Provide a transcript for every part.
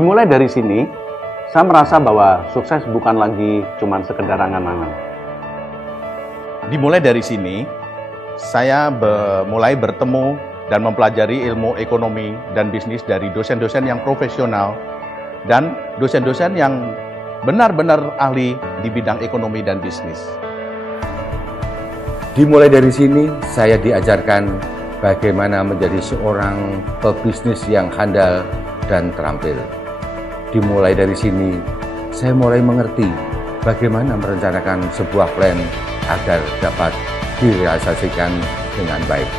Dimulai dari sini, saya merasa bahwa sukses bukan lagi cuma sekedar angan-angan. Dimulai dari sini, saya mulai bertemu dan mempelajari ilmu ekonomi dan bisnis dari dosen-dosen yang profesional dan dosen-dosen yang benar-benar ahli di bidang ekonomi dan bisnis. Dimulai dari sini, saya diajarkan bagaimana menjadi seorang pebisnis yang handal dan terampil. Dimulai dari sini, saya mulai mengerti bagaimana merencanakan sebuah plan agar dapat direalisasikan dengan baik.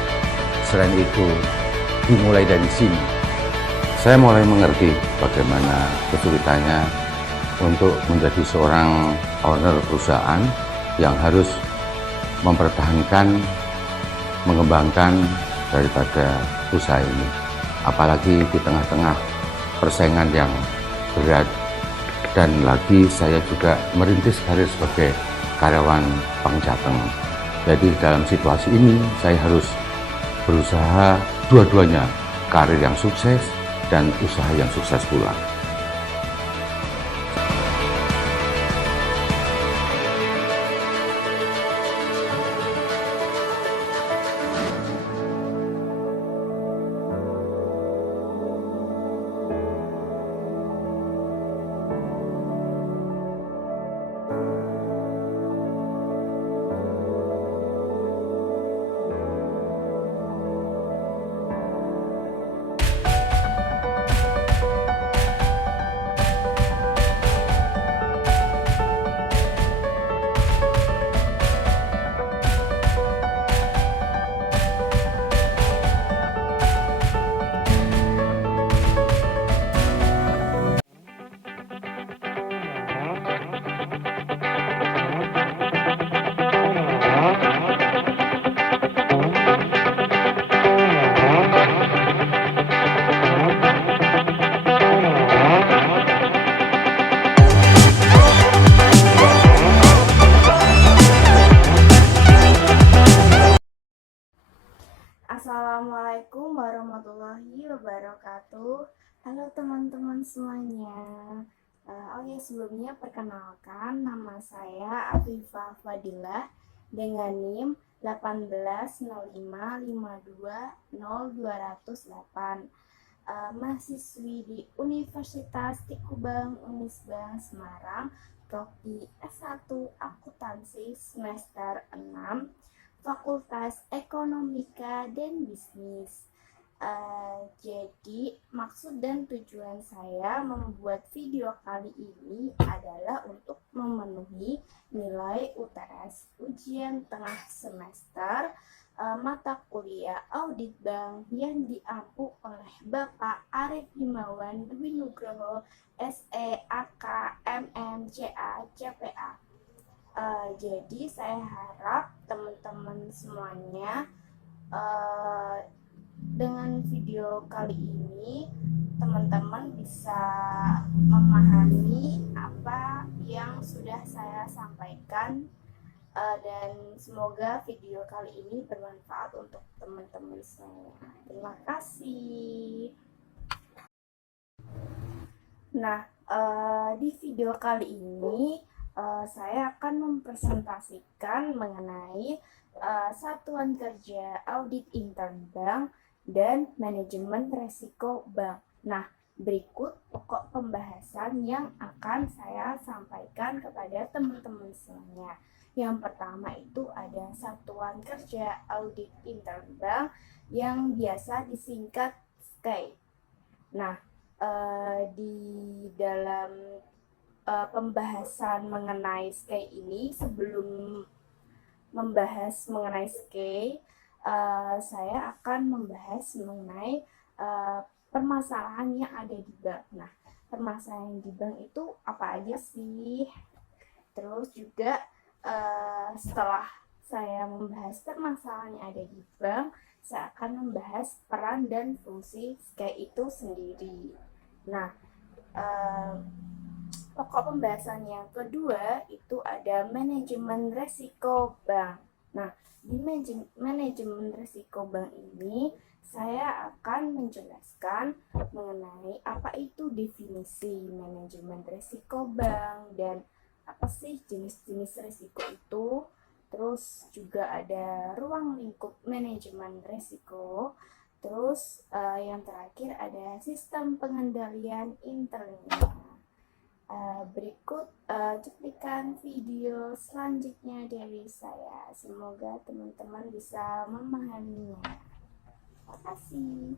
Selain itu, dimulai dari sini, saya mulai mengerti bagaimana kesulitannya untuk menjadi seorang owner perusahaan yang harus mempertahankan, mengembangkan daripada usaha ini. Apalagi di tengah-tengah persaingan yang berat, dan lagi saya juga merintis karir sebagai karyawan Bank Jateng. Jadi dalam situasi ini saya harus berusaha dua-duanya, karir yang sukses dan usaha yang sukses pula. Assalamualaikum warahmatullahi wabarakatuh. Halo teman-teman semuanya. Sebelumnya perkenalkan, nama saya Afifah Fadilah dengan NIM 18055252028. Mahasiswi di Universitas Tikubang Unisba Semarang, Prodi S1 Akuntansi semester 6, Fakultas Ekonomika dan Bisnis. Jadi maksud dan tujuan saya membuat video kali ini adalah untuk memenuhi nilai UTS ujian tengah semester mata kuliah audit bank yang diampu oleh Bapak Arif Himawan Dwi Nugroho SE AK MM CA CPA. Jadi saya harap teman-teman semuanya dengan video kali ini teman-teman bisa memahami apa yang sudah saya sampaikan, dan semoga video kali ini bermanfaat untuk teman-teman semua. Terima kasih. Nah, di video kali ini saya akan mempresentasikan mengenai satuan kerja audit intern bank dan manajemen resiko bank. Nah, berikut pokok pembahasan yang akan saya sampaikan kepada teman-teman semuanya. Yang pertama itu ada satuan kerja audit intern bank yang biasa disingkat SKAI. Nah, di dalam pembahasan mengenai SKAI ini, sebelum membahas mengenai SKAI, saya akan membahas mengenai permasalahan yang ada di bank. Nah, permasalahan di bank itu apa aja sih? Terus juga setelah saya membahas permasalahan yang ada di bank, saya akan membahas peran dan fungsi SKAI itu sendiri. Nah, pokok pembahasan yang kedua itu ada manajemen resiko bank. Nah, di manajemen resiko bank ini saya akan menjelaskan mengenai apa itu definisi manajemen risiko bank dan apa sih jenis-jenis risiko itu. Terus juga ada ruang lingkup manajemen risiko. Terus yang terakhir ada sistem pengendalian internalnya. Berikut cuplikan video selanjutnya dari saya. Semoga teman-teman bisa memahaminya. Terima kasih.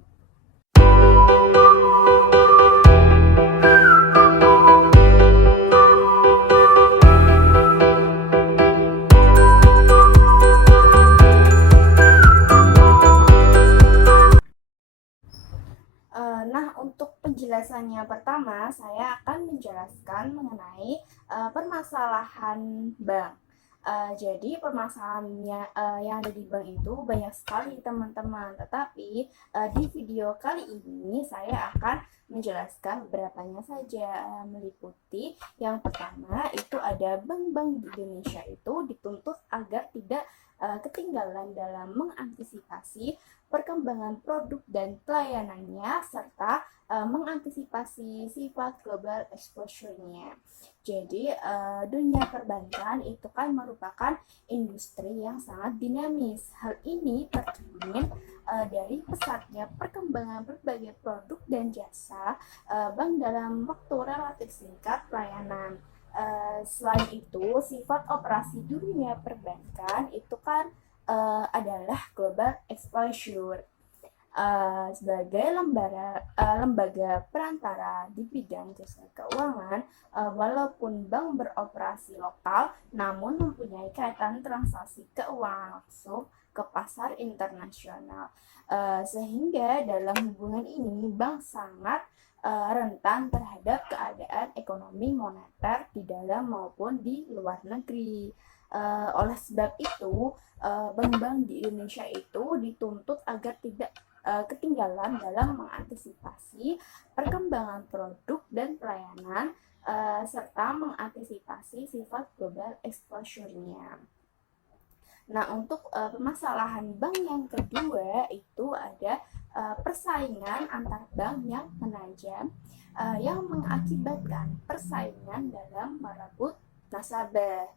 Nah, untuk penjelasannya pertama, saya akan menjelaskan mengenai permasalahan bank. Jadi permasalahannya yang ada di bank itu banyak sekali teman-teman. Tetapi di video kali ini saya akan menjelaskan beberapanya saja, meliputi yang pertama itu ada bank-bank di Indonesia itu dituntut agar tidak ketinggalan dalam mengantisipasi perkembangan produk dan pelayanannya serta mengantisipasi sifat global exposure-nya. Jadi dunia perbankan itu kan merupakan industri yang sangat dinamis. Hal ini tercermin dari pesatnya perkembangan berbagai produk dan jasa bank dalam waktu relatif singkat pelayanan. Selain itu, sifat operasi dunia perbankan itu kan adalah global exposure. Sebagai lembaga perantara di bidang jasa keuangan, walaupun bank beroperasi lokal, namun mempunyai kaitan transaksi keuangan langsung ke pasar internasional. Sehingga dalam hubungan ini, bank sangat rentan terhadap keadaan ekonomi moneter di dalam maupun di luar negeri. Oleh sebab itu, bank-bank di Indonesia itu dituntut agar tidak ketinggalan dalam mengantisipasi perkembangan produk dan pelayanan serta mengantisipasi sifat global exposure-nya. Nah, untuk permasalahan bank yang kedua itu ada persaingan antar bank yang menajam yang mengakibatkan persaingan dalam merebut nasabah,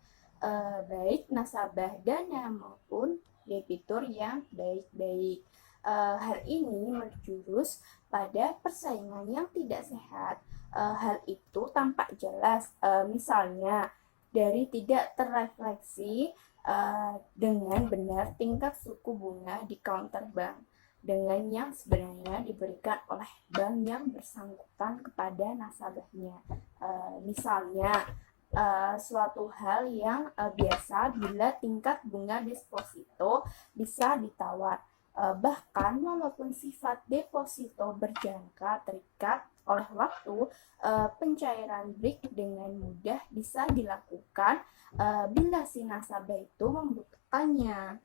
baik nasabah dana maupun debitur yang baik-baik. Hal ini menjurus pada persaingan yang tidak sehat. Hal itu tampak jelas misalnya dari tidak terrefleksi dengan benar tingkat suku bunga di counter bank dengan yang sebenarnya diberikan oleh bank yang bersangkutan kepada nasabahnya. Misalnya suatu hal yang biasa bila tingkat bunga deposito bisa ditawar. Bahkan walaupun sifat deposito berjangka terikat oleh waktu, pencairan break dengan mudah bisa dilakukan bila si nasabah itu membutuhkannya.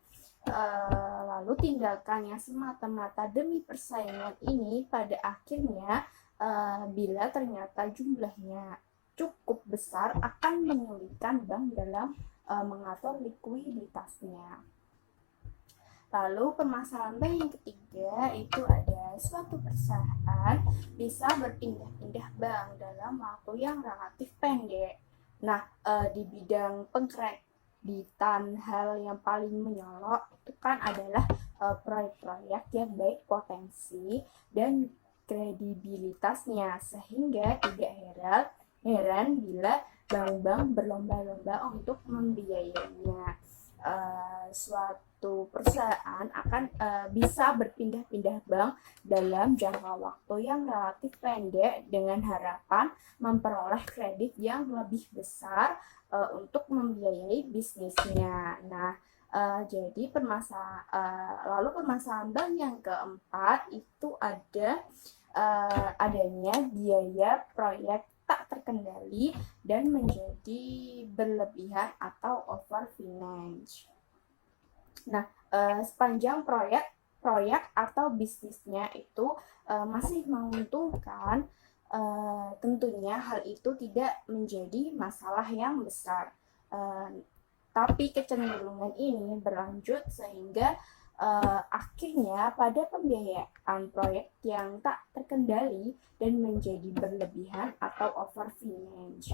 Lalu tindakannya semata-mata demi persaingan ini pada akhirnya bila ternyata jumlahnya cukup besar akan menyulitkan bank dalam mengatur likuiditasnya. Lalu permasalahan bank yang ketiga itu ada suatu perusahaan bisa berpindah-pindah bank dalam waktu yang relatif pendek. Nah, di bidang pengkreditan hal yang paling menyolok itu kan adalah proyek-proyek yang baik potensi dan kredibilitasnya, sehingga tidak heran bila bank-bank berlomba-lomba untuk membiayainya. Suatu perusahaan akan bisa berpindah-pindah bank dalam jangka waktu yang relatif pendek dengan harapan memperoleh kredit yang lebih besar untuk membiayai bisnisnya. Nah, jadi lalu permasalahan bank yang keempat itu ada adanya biaya proyek tak terkendali dan menjadi berlebihan atau overfinance. Nah, sepanjang proyek atau bisnisnya itu masih menguntungkan, tentunya hal itu tidak menjadi masalah yang besar. Tapi kecenderungan ini berlanjut sehingga Akhirnya pada pembiayaan proyek yang tak terkendali dan menjadi berlebihan atau overfinance.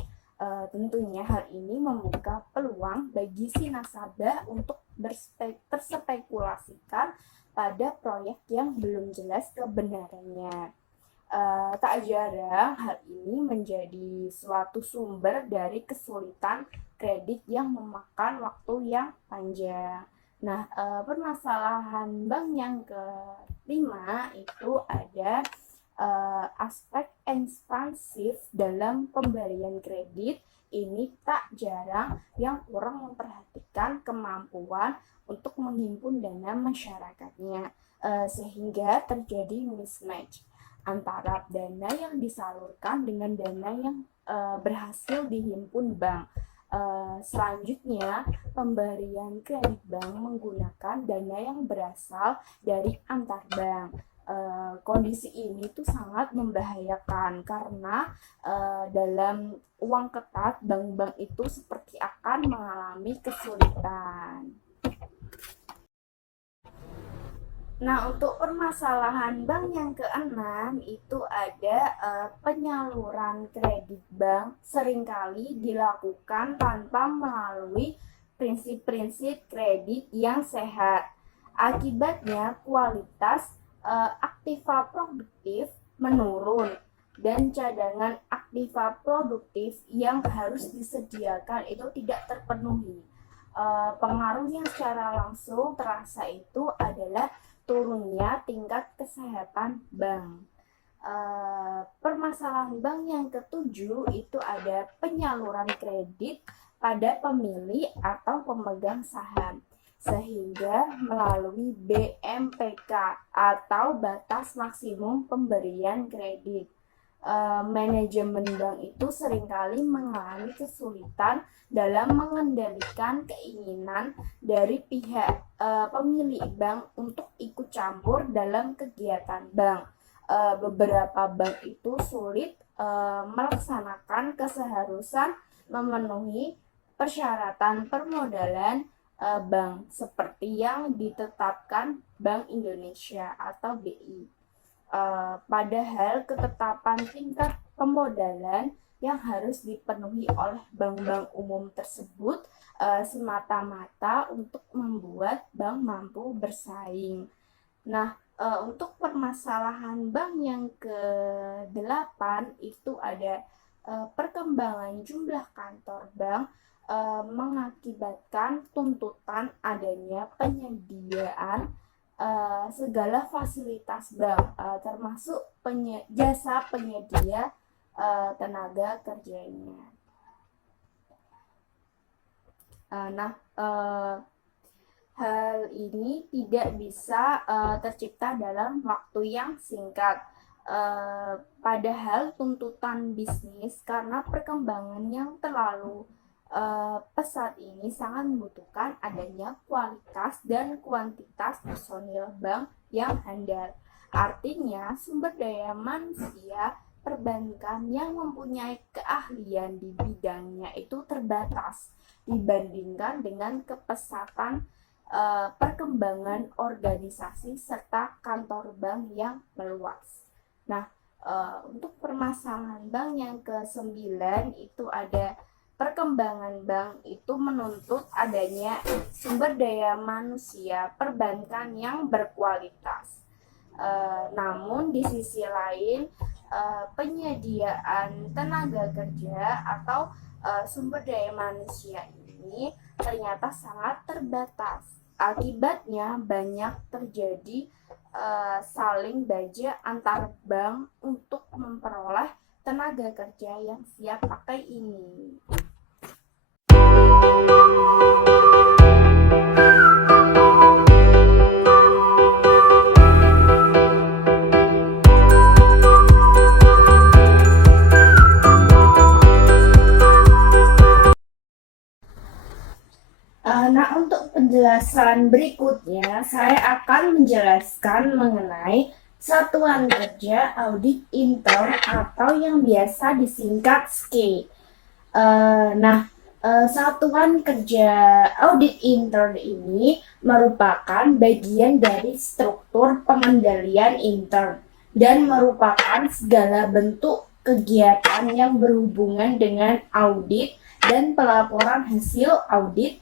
Tentunya hal ini membuka peluang bagi si nasabah untuk terspekulasikan pada proyek yang belum jelas kebenarannya. Tak jarang hal ini menjadi suatu sumber dari kesulitan kredit yang memakan waktu yang panjang. Nah, permasalahan bank yang kelima itu ada aspek ekspansif dalam pemberian kredit. Ini tak jarang yang kurang memperhatikan kemampuan untuk menghimpun dana masyarakatnya, sehingga terjadi mismatch antara dana yang disalurkan dengan dana yang berhasil dihimpun bank. Selanjutnya, pemberian kredit bank menggunakan dana yang berasal dari antar bank. Kondisi ini tuh sangat membahayakan karena dalam uang ketat bank-bank itu seperti akan mengalami kesulitan. Nah, untuk permasalahan bank yang keenam itu ada penyaluran kredit bank seringkali dilakukan tanpa melalui prinsip-prinsip kredit yang sehat. Akibatnya kualitas aktiva produktif menurun dan cadangan aktiva produktif yang harus disediakan itu tidak terpenuhi. Pengaruhnya secara langsung terasa itu adalah turunnya tingkat kesehatan bank. Permasalahan bank yang ketujuh itu ada penyaluran kredit pada pemilik atau pemegang saham, sehingga melalui BMPK atau batas maksimum pemberian kredit. Manajemen bank itu seringkali mengalami kesulitan dalam mengendalikan keinginan dari pihak pemilik bank untuk ikut campur dalam kegiatan bank. Beberapa bank itu sulit melaksanakan keseharusan memenuhi persyaratan permodalan bank seperti yang ditetapkan Bank Indonesia atau BI. Padahal ketetapan tingkat pemodalan yang harus dipenuhi oleh bank-bank umum tersebut semata-mata untuk membuat bank mampu bersaing. Nah, untuk permasalahan bank yang ke-8 itu ada perkembangan jumlah kantor bank mengakibatkan tuntutan adanya penyediaan segala fasilitas bank, termasuk jasa penyedia tenaga kerjanya. Hal ini tidak bisa tercipta dalam waktu yang singkat. Padahal tuntutan bisnis karena perkembangan yang terlalu pesat ini sangat membutuhkan adanya kualitas dan kuantitas personil bank yang handal. Artinya, sumber daya manusia perbankan yang mempunyai keahlian di bidangnya itu terbatas dibandingkan dengan kepesatan perkembangan organisasi serta kantor bank yang meluas. Nah, untuk permasalahan bank yang ke-9 itu ada perkembangan bank itu menuntut adanya sumber daya manusia perbankan yang berkualitas. Namun di sisi lain penyediaan tenaga kerja atau sumber daya manusia ini ternyata sangat terbatas. Akibatnya banyak terjadi saling baja antar bank untuk memperoleh tenaga kerja yang siap pakai ini. Nah, untuk penjelasan berikutnya, saya akan menjelaskan mengenai Satuan Kerja Audit Intern atau yang biasa disingkat SKE. Nah, Satuan Kerja Audit Intern ini merupakan bagian dari struktur pengendalian intern dan merupakan segala bentuk kegiatan yang berhubungan dengan audit dan pelaporan hasil audit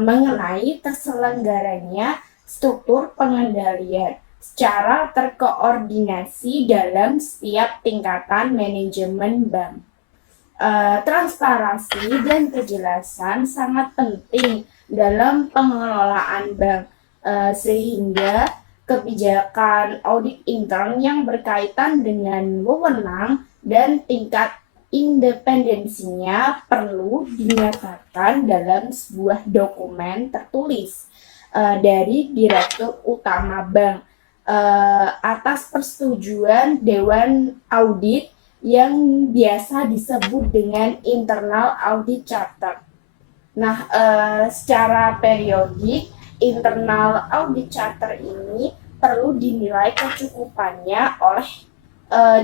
mengenai terselenggaranya struktur pengendalian secara terkoordinasi dalam setiap tingkatan manajemen bank. Transparansi dan kejelasan sangat penting dalam pengelolaan bank, sehingga kebijakan audit intern yang berkaitan dengan wewenang dan tingkat independensinya perlu dinyatakan dalam sebuah dokumen tertulis dari Direktur Utama Bank atas persetujuan Dewan Audit yang biasa disebut dengan internal audit charter. Nah, secara periodik, internal audit charter ini perlu dinilai kecukupannya oleh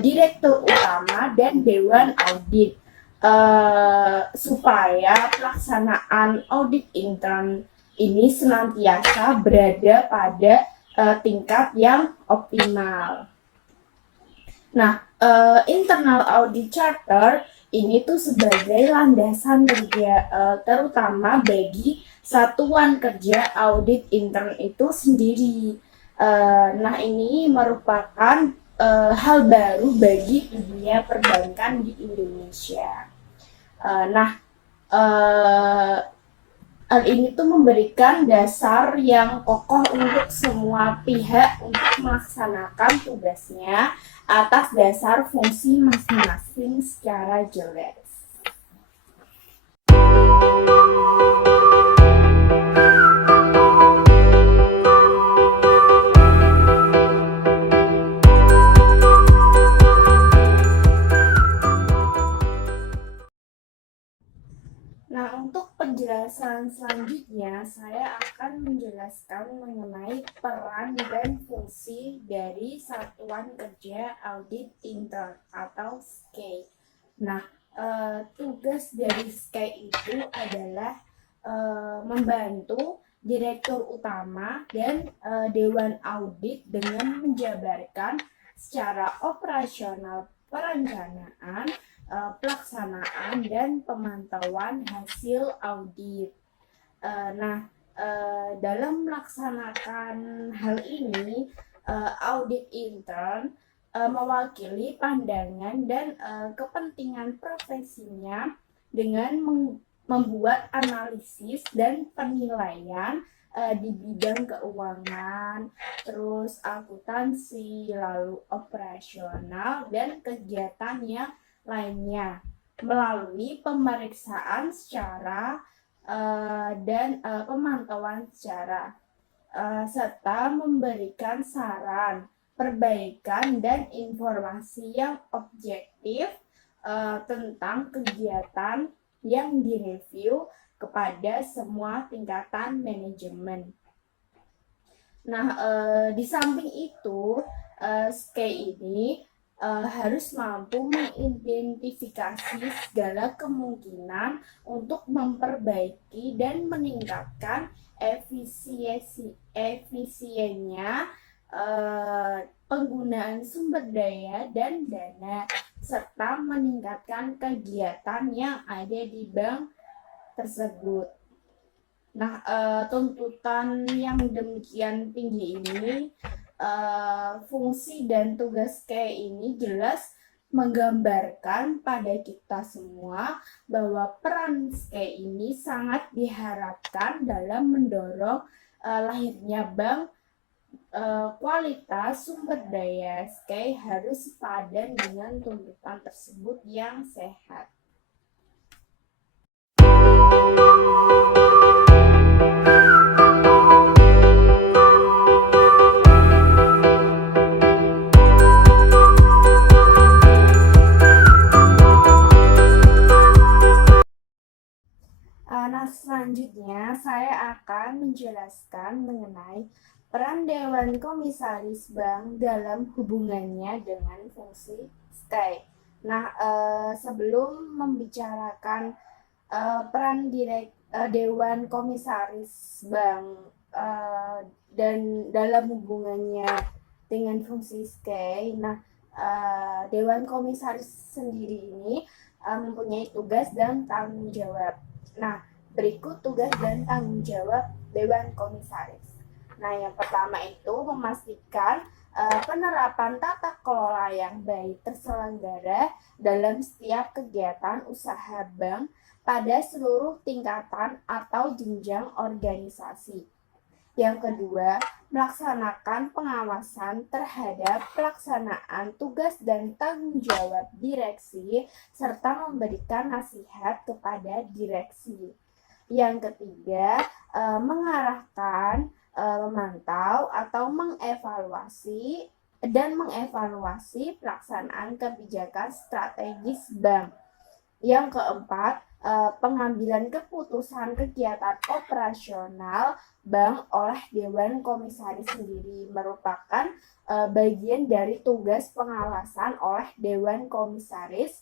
direktur utama dan dewan audit supaya pelaksanaan audit intern ini senantiasa berada pada tingkat yang optimal. Nah, internal audit charter ini tuh sebagai landasan kerja terutama bagi satuan kerja audit intern itu sendiri. Nah, ini merupakan hal baru bagi dunia perbankan di Indonesia. Hal ini tuh memberikan dasar yang kokoh untuk semua pihak untuk melaksanakan tugasnya atas dasar fungsi masing-masing secara jelas. Nah, untuk penjelasan selanjutnya, saya akan menjelaskan mengenai peran dan fungsi dari Satuan Kerja Audit Intern atau SKAI. Nah, tugas dari SKAI itu adalah membantu Direktur Utama dan Dewan Audit dengan menjabarkan secara operasional perencanaan, pelaksanaan dan pemantauan hasil audit. Dalam melaksanakan hal ini, audit intern mewakili pandangan dan kepentingan profesinya dengan membuat analisis dan penilaian di bidang keuangan, terus akuntansi, lalu operasional dan kegiatan yang lainnya melalui pemeriksaan secara dan pemantauan secara serta memberikan saran, perbaikan dan informasi yang objektif tentang kegiatan yang direview kepada semua tingkatan manajemen. Nah, di samping itu, SKAI ini harus mampu mengidentifikasi segala kemungkinan untuk memperbaiki dan meningkatkan efisiennya penggunaan sumber daya dan dana, serta meningkatkan kegiatan yang ada di bank tersebut. Nah, tuntutan yang demikian tinggi ini, fungsi dan tugas SKAI ini jelas menggambarkan pada kita semua bahwa peran SKAI ini sangat diharapkan dalam mendorong lahirnya bank. Kualitas sumber daya SKAI harus sepadan dengan tuntutan tersebut yang sehat. Selanjutnya saya akan menjelaskan mengenai peran Dewan Komisaris Bank dalam hubungannya dengan fungsi SKAI. Nah, sebelum membicarakan Dewan Komisaris Bank dan dalam hubungannya dengan fungsi SKEI. Nah, Dewan Komisaris sendiri ini mempunyai tugas dan tanggung jawab. Nah, berikut tugas dan tanggung jawab Dewan Komisaris. Nah, yang pertama itu memastikan penerapan tata kelola yang baik terselenggara dalam setiap kegiatan usaha bank pada seluruh tingkatan atau jenjang organisasi. Yang kedua, melaksanakan pengawasan terhadap pelaksanaan tugas dan tanggung jawab direksi serta memberikan nasihat kepada direksi. Yang ketiga, mengarahkan, memantau atau mengevaluasi pelaksanaan kebijakan strategis bank. Yang keempat, pengambilan keputusan kegiatan operasional bank oleh Dewan Komisaris sendiri merupakan bagian dari tugas pengawasan oleh Dewan Komisaris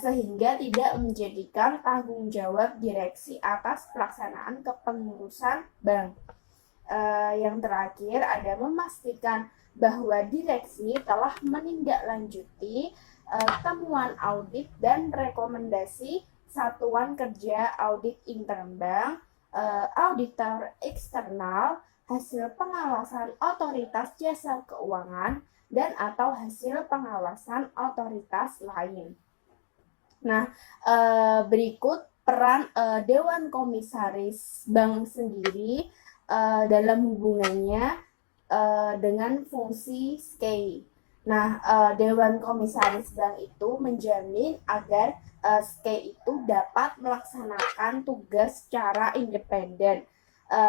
sehingga tidak menjadikan tanggung jawab direksi atas pelaksanaan kepengurusan bank. Yang terakhir ada memastikan bahwa direksi telah menindaklanjuti temuan audit dan rekomendasi Satuan Kerja Audit Intern Bank, auditor eksternal, hasil pengawasan otoritas jasa keuangan, dan atau hasil pengawasan otoritas lain. Nah, berikut peran Dewan Komisaris Bank sendiri dalam hubungannya dengan fungsi SKEI. Nah, Dewan Komisaris Bank itu menjamin agar SKEI itu dapat melaksanakan tugas secara independen.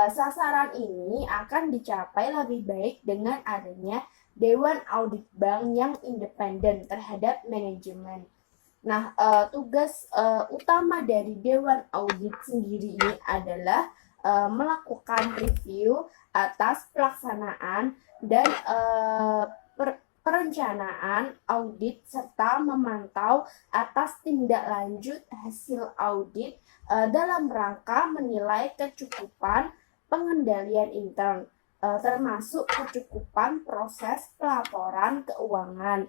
Sasaran ini akan dicapai lebih baik dengan adanya Dewan Audit Bank yang independen terhadap manajemen. Nah, tugas utama dari Dewan Audit sendiri ini adalah melakukan review atas pelaksanaan dan perencanaan audit serta memantau atas tindak lanjut hasil audit dalam rangka menilai kecukupan pengendalian intern, termasuk kecukupan proses pelaporan keuangan.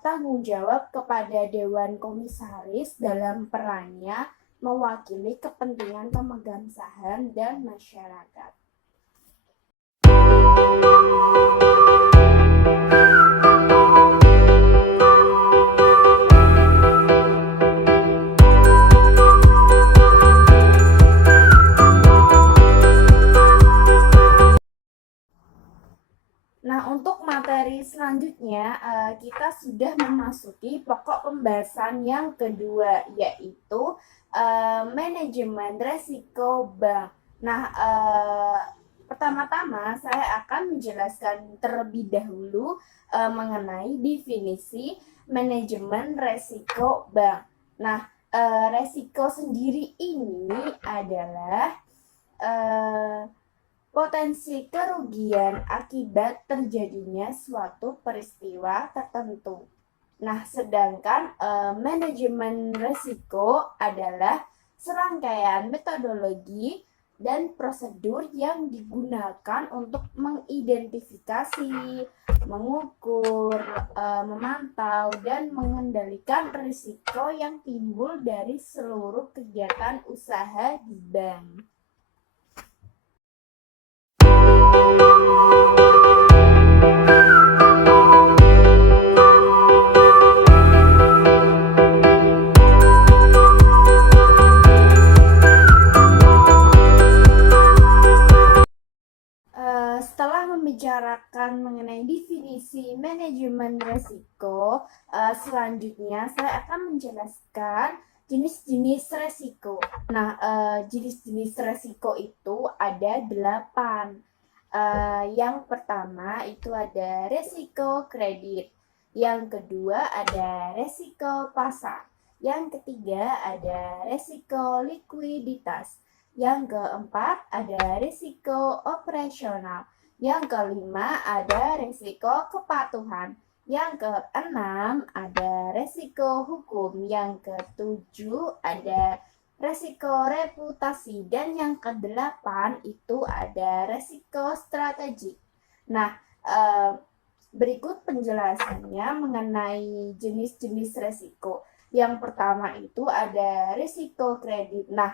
Tanggung jawab kepada Dewan Komisaris dalam perannya mewakili kepentingan pemegang saham dan masyarakat. Nah, untuk materi selanjutnya kita sudah memasuki pokok pembahasan yang kedua, yaitu manajemen resiko bank. Nah, pertama-tama saya akan menjelaskan terlebih dahulu mengenai definisi manajemen resiko bank. Nah, resiko sendiri ini adalah potensi kerugian akibat terjadinya suatu peristiwa tertentu. Nah, sedangkan manajemen risiko adalah serangkaian metodologi dan prosedur yang digunakan untuk mengidentifikasi, mengukur, memantau, dan mengendalikan risiko yang timbul dari seluruh kegiatan usaha di bank. Setelah membicarakan mengenai definisi manajemen risiko, selanjutnya saya akan menjelaskan jenis-jenis resiko. Nah, jenis-jenis resiko itu ada 8. Yang pertama itu ada resiko kredit. Yang kedua ada resiko pasar. Yang ketiga ada resiko likuiditas. Yang keempat ada risiko operasional. Yang kelima ada risiko kepatuhan. Yang keenam ada risiko hukum. Yang ketujuh ada resiko reputasi, dan yang kedelapan itu ada resiko strategik. Nah, berikut penjelasannya mengenai jenis-jenis resiko. Yang pertama itu ada resiko kredit. Nah,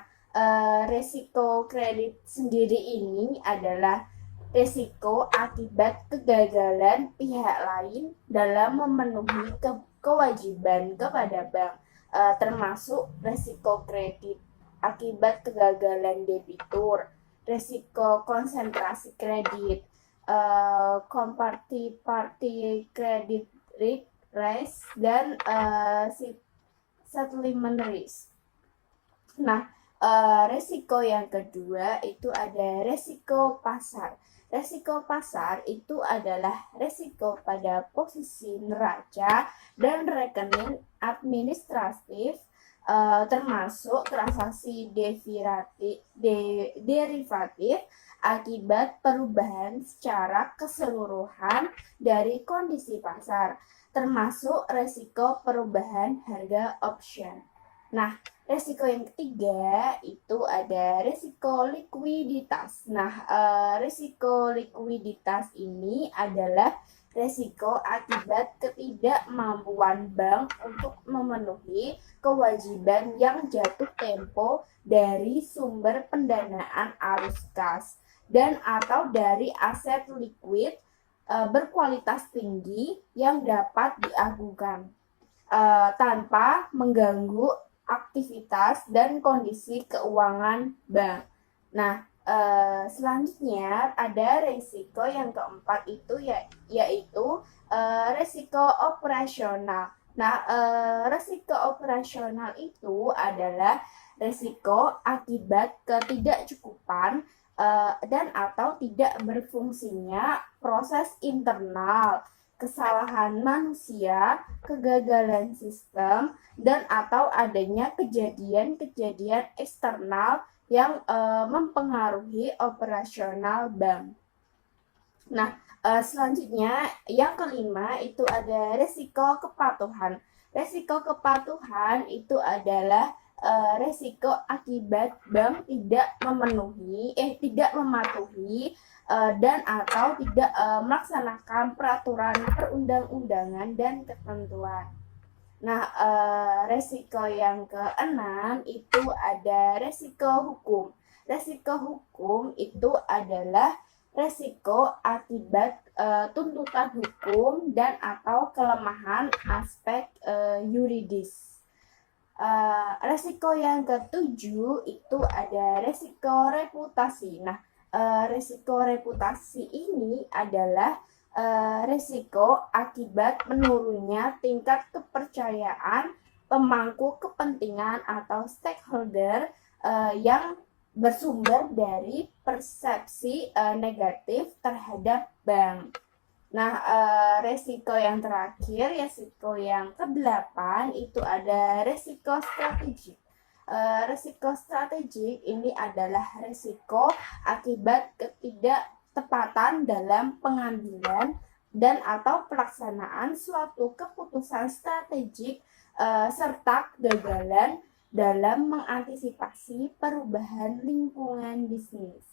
resiko kredit sendiri ini adalah resiko akibat kegagalan pihak lain dalam memenuhi kewajiban kepada bank, termasuk resiko kredit akibat kegagalan debitur, resiko konsentrasi kredit, party credit risk, dan settlement risk. Nah, resiko yang kedua itu ada resiko pasar. Resiko pasar itu adalah resiko pada posisi neraca dan rekening administratif, termasuk transaksi derivatif akibat perubahan secara keseluruhan dari kondisi pasar, termasuk resiko perubahan harga option. Nah, resiko yang ketiga itu ada resiko likuiditas. Nah, resiko likuiditas ini adalah resiko akibat ketidakmampuan bank untuk memenuhi kewajiban yang jatuh tempo dari sumber pendanaan arus kas dan atau dari aset likuid berkualitas tinggi yang dapat diagukan tanpa mengganggu aktivitas dan kondisi keuangan bank. Nah, selanjutnya ada risiko yang keempat itu yaitu risiko operasional. Nah, risiko operasional itu adalah risiko akibat ketidakcukupan dan atau tidak berfungsinya proses internal, kesalahan manusia, kegagalan sistem, dan atau adanya kejadian-kejadian eksternal yang mempengaruhi operasional bank. Nah, selanjutnya yang kelima itu ada resiko kepatuhan. Resiko kepatuhan itu adalah resiko akibat bank tidak mematuhi dan atau tidak melaksanakan peraturan perundang-undangan dan ketentuan. Nah, resiko yang keenam itu ada resiko hukum. Resiko hukum itu adalah resiko akibat tuntutan hukum dan atau kelemahan aspek yuridis. Resiko yang ketujuh itu ada resiko reputasi. Nah, resiko reputasi ini adalah resiko akibat menurunnya tingkat kepercayaan pemangku kepentingan atau stakeholder yang bersumber dari persepsi negatif terhadap bank. Nah, resiko yang terakhir, resiko yang ke-8 itu ada resiko strategik. Resiko strategik ini adalah resiko akibat ketidaktepatan dalam pengambilan dan atau pelaksanaan suatu keputusan strategik serta kegagalan dalam mengantisipasi perubahan lingkungan bisnis.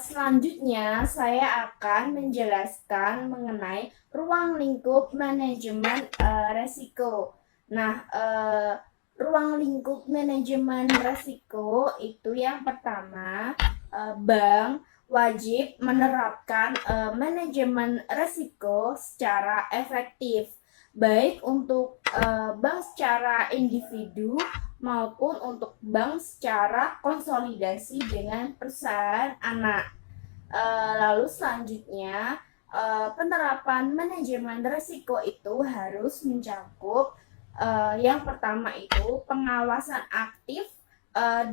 Selanjutnya, saya akan menjelaskan mengenai ruang lingkup manajemen resiko. Nah, ruang lingkup manajemen resiko itu yang pertama, bank wajib menerapkan manajemen resiko secara efektif, baik untuk bank secara individu maupun untuk bank secara konsolidasi dengan perusahaan anak. Lalu selanjutnya, penerapan manajemen risiko itu harus mencakup yang pertama itu pengawasan aktif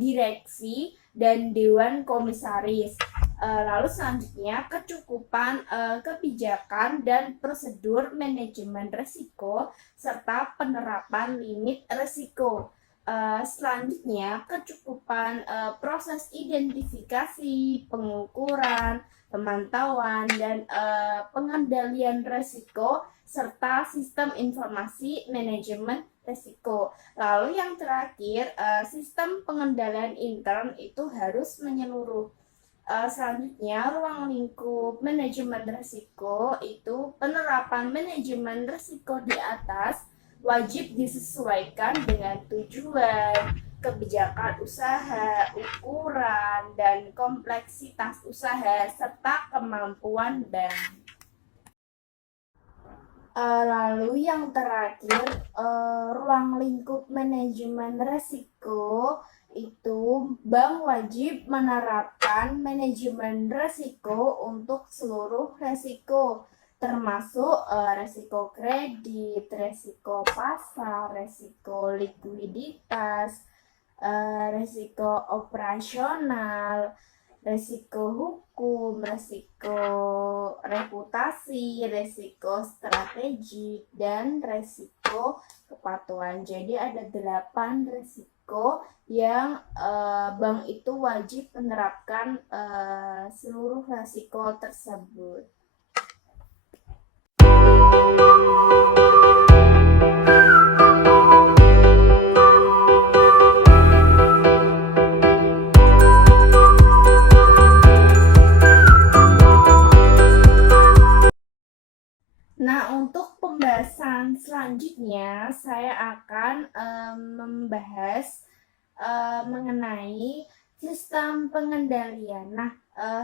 direksi dan dewan komisaris. Lalu selanjutnya kecukupan kebijakan dan prosedur manajemen risiko serta penerapan limit risiko. Selanjutnya, kecukupan proses identifikasi, pengukuran, pemantauan, dan pengendalian risiko, serta sistem informasi manajemen risiko. Lalu yang terakhir, sistem pengendalian intern itu harus menyeluruh. Selanjutnya, ruang lingkup manajemen risiko itu penerapan manajemen risiko di atas wajib disesuaikan dengan tujuan, kebijakan usaha, ukuran, dan kompleksitas usaha, serta kemampuan bank. Lalu yang terakhir, ruang lingkup manajemen risiko itu bank wajib menerapkan manajemen risiko untuk seluruh risiko, termasuk risiko kredit, risiko pasar, risiko likuiditas, risiko operasional, risiko hukum, risiko reputasi, risiko strategik, dan risiko kepatuhan. Jadi ada 8 risiko yang bank itu wajib menerapkan seluruh risiko tersebut. Nah, untuk pembahasan selanjutnya, saya akan membahas mengenai sistem pengendalian. Nah,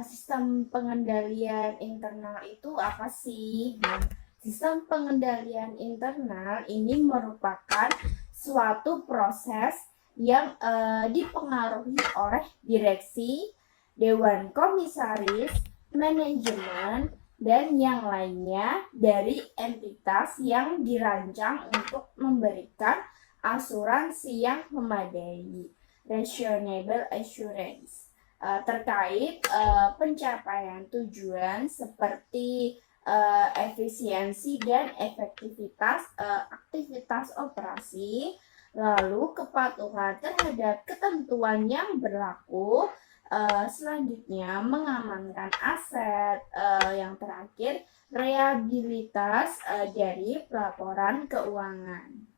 sistem pengendalian internal itu apa sih? Nah, sistem pengendalian internal ini merupakan suatu proses yang dipengaruhi oleh direksi, dewan komisaris, manajemen, dan yang lainnya dari entitas yang dirancang untuk memberikan asuransi yang memadai, reasonable assurance, terkait pencapaian tujuan seperti efisiensi dan efektivitas aktivitas operasi, lalu kepatuhan terhadap ketentuan yang berlaku, selanjutnya mengamankan aset, yang terakhir reliabilitas dari pelaporan keuangan.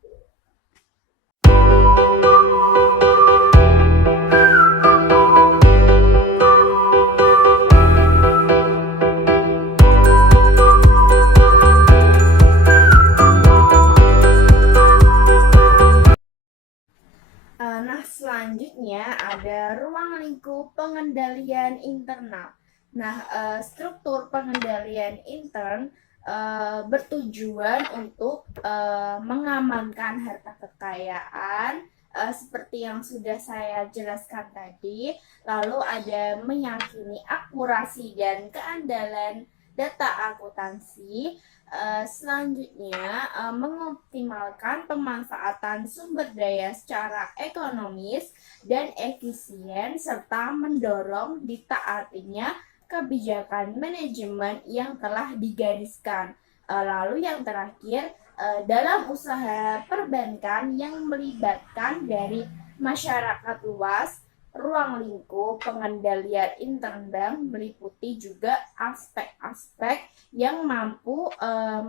Nah, selanjutnya ada ruang lingkup pengendalian internal. Nah, struktur pengendalian intern bertujuan untuk mengamankan harta kekayaan seperti yang sudah saya jelaskan tadi. Lalu ada meyakini akurasi dan keandalan data akuntansi. Selanjutnya, mengoptimalkan pemanfaatan sumber daya secara ekonomis dan efisien, serta mendorong ditaatinya kebijakan manajemen yang telah digariskan. Lalu yang terakhir, dalam usaha perbankan yang melibatkan dari masyarakat luas, ruang lingkup pengendalian intern bank meliputi juga aspek-aspek yang mampu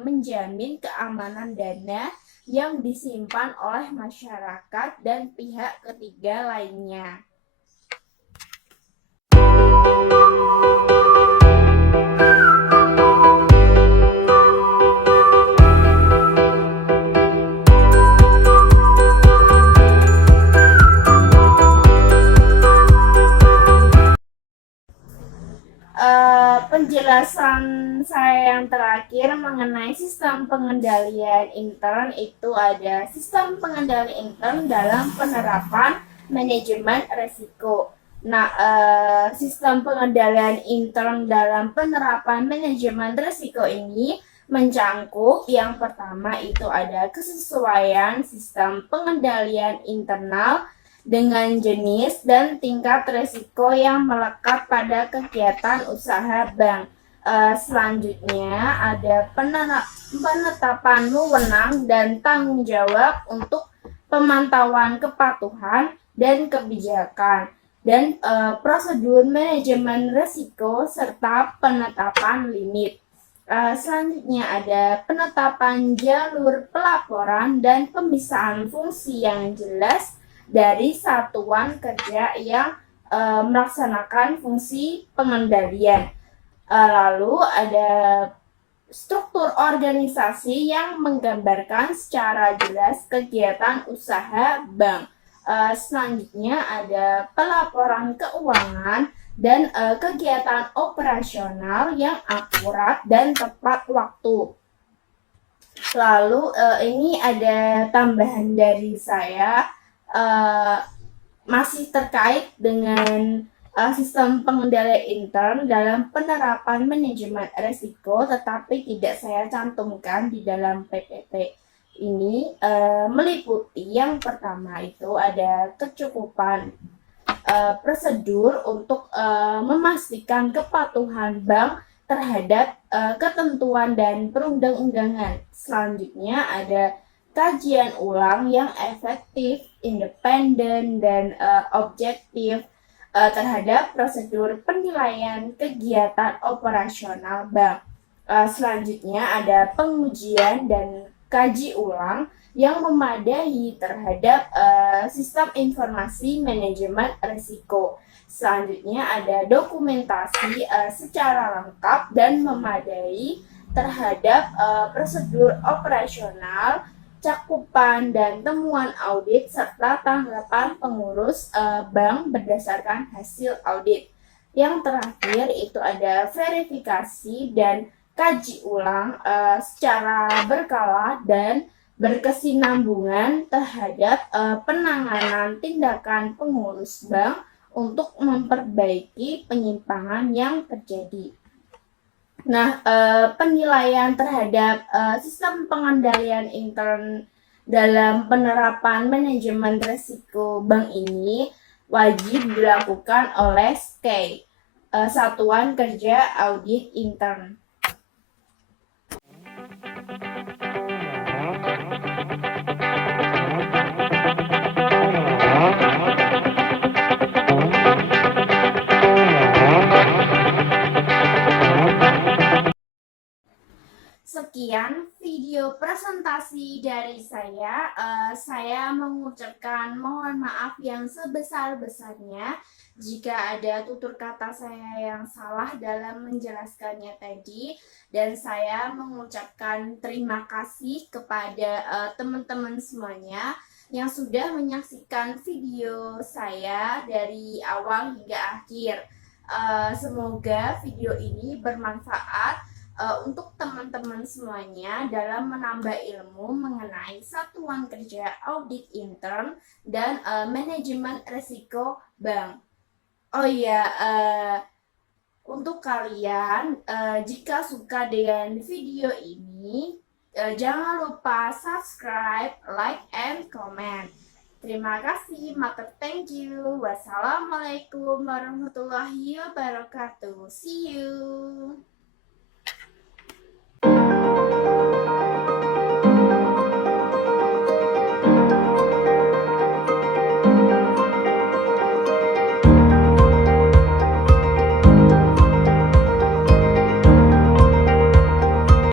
menjamin keamanan dana yang disimpan oleh masyarakat dan pihak ketiga lainnya. Penjelasan saya yang terakhir mengenai sistem pengendalian intern itu ada sistem pengendalian intern dalam penerapan manajemen risiko. Nah, sistem pengendalian intern dalam penerapan manajemen risiko ini mencangkup yang pertama itu ada kesesuaian sistem pengendalian internal dengan jenis dan tingkat risiko yang melekat pada kegiatan usaha bank. Selanjutnya ada penetapan wewenang dan tanggung jawab untuk pemantauan kepatuhan dan kebijakan, dan prosedur manajemen risiko serta penetapan limit. Selanjutnya ada penetapan jalur pelaporan dan pemisahan fungsi yang jelas dari satuan kerja yang melaksanakan fungsi pengendalian. Lalu ada struktur organisasi yang menggambarkan secara jelas kegiatan usaha bank. Selanjutnya ada pelaporan keuangan dan kegiatan operasional yang akurat dan tepat waktu. Lalu ini ada tambahan dari saya, masih terkait dengan sistem pengendalian intern dalam penerapan manajemen risiko, tetapi tidak saya cantumkan di dalam PPT ini. Meliputi yang pertama itu ada kecukupan prosedur untuk memastikan kepatuhan bank terhadap ketentuan dan perundang-undangan. Selanjutnya ada kajian ulang yang efektif, independen, dan objektif terhadap prosedur penilaian kegiatan operasional bank. Selanjutnya ada pengujian dan kaji ulang yang memadai terhadap sistem informasi manajemen risiko. Selanjutnya ada dokumentasi secara lengkap dan memadai terhadap prosedur operasional, cakupan dan temuan audit, serta tanggapan pengurus bank berdasarkan hasil audit. Yang terakhir itu ada verifikasi dan kaji ulang secara berkala dan berkesinambungan terhadap penanganan tindakan pengurus bank untuk memperbaiki penyimpangan yang terjadi. Nah, penilaian terhadap sistem pengendalian intern dalam penerapan manajemen risiko bank ini wajib dilakukan oleh SKAI, Satuan Kerja Audit Intern. Sekian video presentasi dari saya. Saya mengucapkan mohon maaf yang sebesar-besarnya jika ada tutur kata saya yang salah dalam menjelaskannya tadi, dan saya mengucapkan terima kasih kepada teman-teman semuanya yang sudah menyaksikan video saya dari awal hingga akhir. Semoga video ini bermanfaat untuk teman-teman semuanya dalam menambah ilmu mengenai satuan kerja audit intern dan manajemen risiko bank. Oh iya, untuk kalian jika suka dengan video ini, jangan lupa subscribe, like, and comment. Terima kasih, matur, thank you. Wassalamualaikum warahmatullahi wabarakatuh. See you.